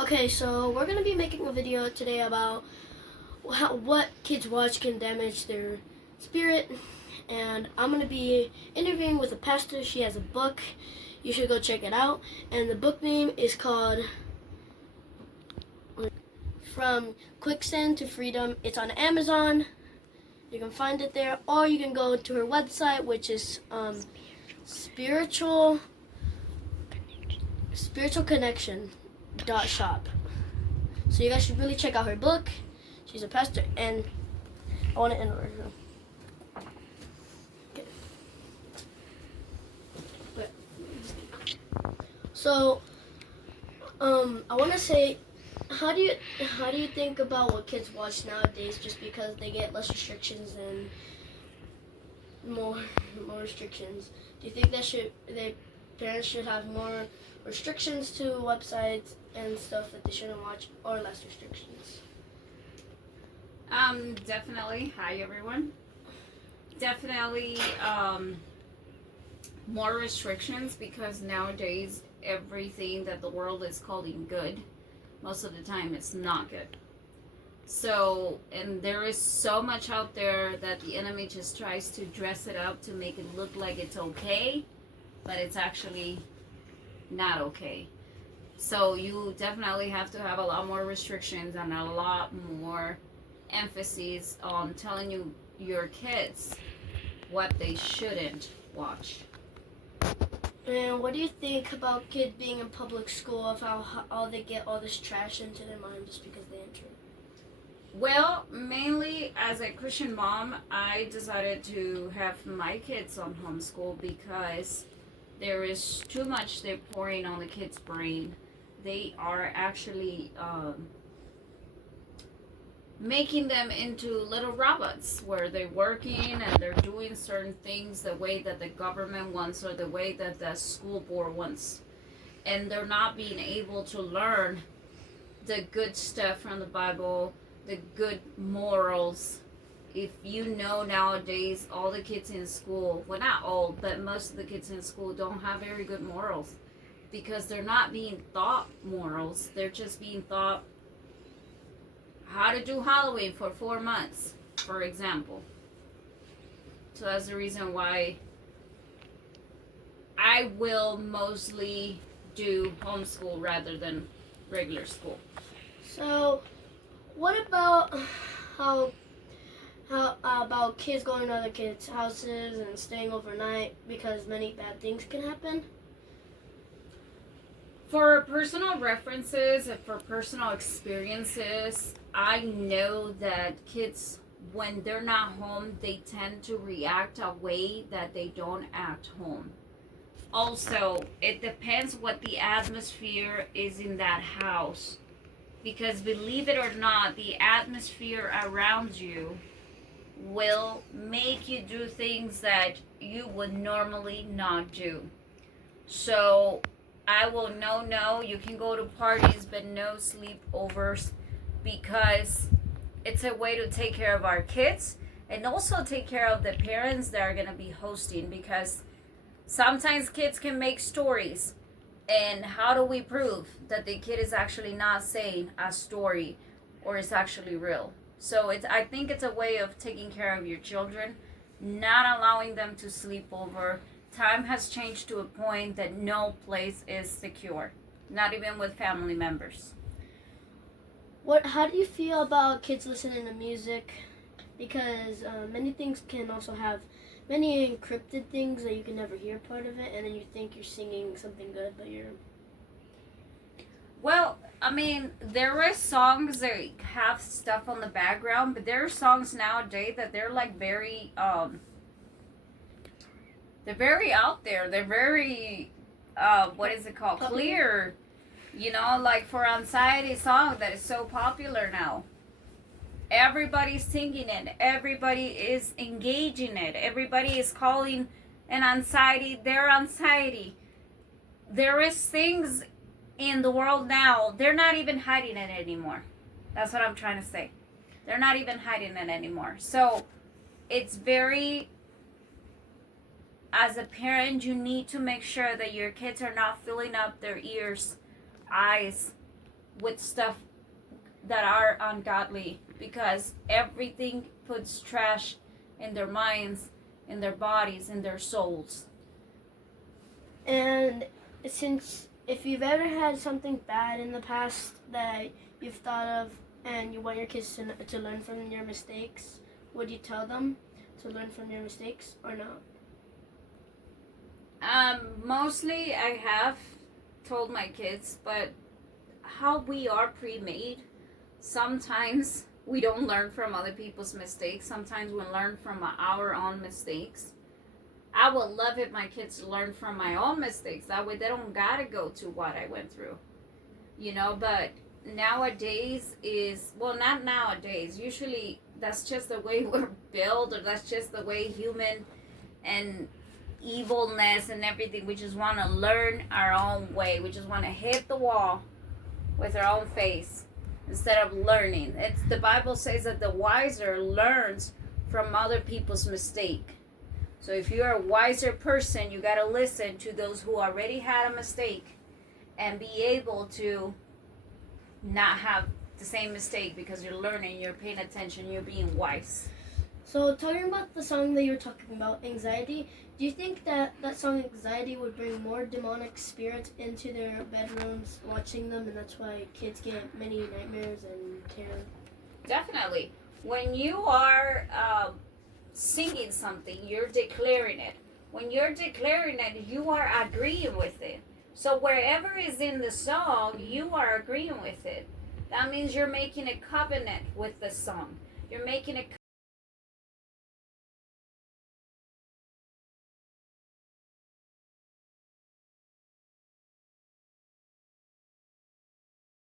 Okay, so we're gonna be making a video today about what kids watch can damage their spirit, and I'm gonna be interviewing with a pastor. She has a book. You should go check it out. And the book name is called From Quicksand to Freedom. It's on Amazon. You can find it there, or you can go to her website, which is spiritual connection shop. So you guys should really check out her book. She's a pastor, and I want to interview her. Okay. So, I want to say, how do you think about what kids watch nowadays? Just because they get less restrictions and more restrictions, do you think parents should have more restrictions to websites and stuff that they shouldn't watch, or less restrictions? Definitely. Hi, everyone. Definitely, more restrictions, because nowadays everything that the world is calling good, most of the time it's not good. So, and there is so much out there that the enemy just tries to dress it up to make it look like it's okay, but it's actually not okay. So you definitely have to have a lot more restrictions and a lot more emphasis on telling your kids what they shouldn't watch. And what do you think about kids being in public school, of how they get all this trash into their mind just because they enter? Well, mainly as a Christian mom, I decided to have my kids on homeschool because there is too much they're pouring on the kids' brain. They are actually making them into little robots where they're working and they're doing certain things the way that the government wants or the way that the school board wants. And they're not being able to learn the good stuff from the Bible, the good morals. If you know, nowadays all the kids in school, well, not all, but most of the kids in school don't have very good morals, because they're not being taught morals. They're just being taught how to do Halloween for 4 months, for example. So that's the reason why I will mostly do homeschool rather than regular school. So, what about how about kids going to other kids' houses and staying overnight, because many bad things can happen? For personal references and for personal experiences, I know that kids, when they're not home, they tend to react a way that they don't act home. Also, it depends what the atmosphere is in that house. Because believe it or not, the atmosphere around you will make you do things that you would normally not do. So I will no, you can go to parties, but no sleepovers, because it's a way to take care of our kids and also take care of the parents that are going to be hosting, because sometimes kids can make stories. And how do we prove that the kid is actually not saying a story or is actually real? So I think it's a way of taking care of your children, not allowing them to sleep over. Time has changed to a point that no place is secure, not even with family members. How do you feel about kids listening to music? Because many things can also have many encrypted things that you can never hear part of it, and then you think you're singing something good, but you're... Well, I mean, there are songs that have stuff on the background, but there are songs nowadays that they're like very they're very out there. They're very what is it called? Clear. You know, like for anxiety song that is so popular now. Everybody's singing it. Everybody is engaging it. Everybody is calling an anxiety their anxiety. There is things in the world now, they're not even hiding it anymore. That's what I'm trying to say. They're not even hiding it anymore. So it's very, as a parent, you need to make sure that your kids are not filling up their ears, eyes, with stuff that are ungodly, because everything puts trash in their minds, in their bodies, in their souls. And since if you've ever had something bad in the past that you've thought of and you want your kids to learn from your mistakes, would you tell them to learn from your mistakes or not? Mostly I have told my kids, but how we are pre-made, sometimes we don't learn from other people's mistakes. Sometimes we learn from our own mistakes. I would love if my kids learn from my own mistakes. That way they don't gotta go to what I went through. But nowadays well, not nowadays. Usually that's just the way we're built, or that's just the way human and evilness and everything. We just want to learn our own way. We just want to hit the wall with our own face instead of learning. The Bible says that the wiser learns from other people's mistake. So if you're a wiser person, you got to listen to those who already had a mistake and be able to not have the same mistake, because you're learning, you're paying attention, you're being wise. So talking about the song that you were talking about, Anxiety, do you think that song Anxiety would bring more demonic spirits into their bedrooms watching them, and that's why kids get many nightmares and terror? Definitely. When you are singing something, you're declaring it. When you're declaring it, you are agreeing with it. So wherever is in the song, you are agreeing with it. That means you're making a covenant with the song. You're making a